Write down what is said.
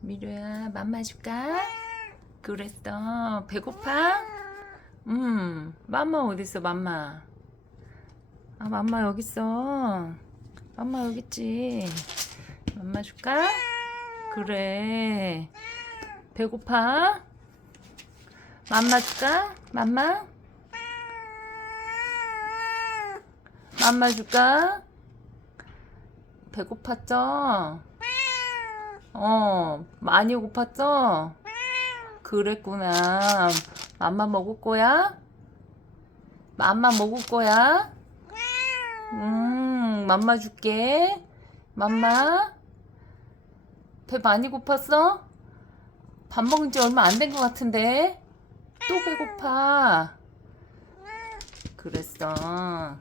미루야 맘마 줄까? 그랬어 배고파? 음 맘마 어딨어 맘마 아 맘마 여기 있어 맘마 여기 있지 맘마 줄까? 그래 배고파? 맘마 줄까? 맘마? 맘마 줄까? 배고팠죠? 어, 많이 고팠죠? 그랬구나. 맘마 먹을 거야? 맘마 먹을 거야? 음, 맘마 줄게. 맘마? 배 많이 고팠어? 밥 먹은 지 얼마 안 된 것 같은데? 또 배고파. 그랬어.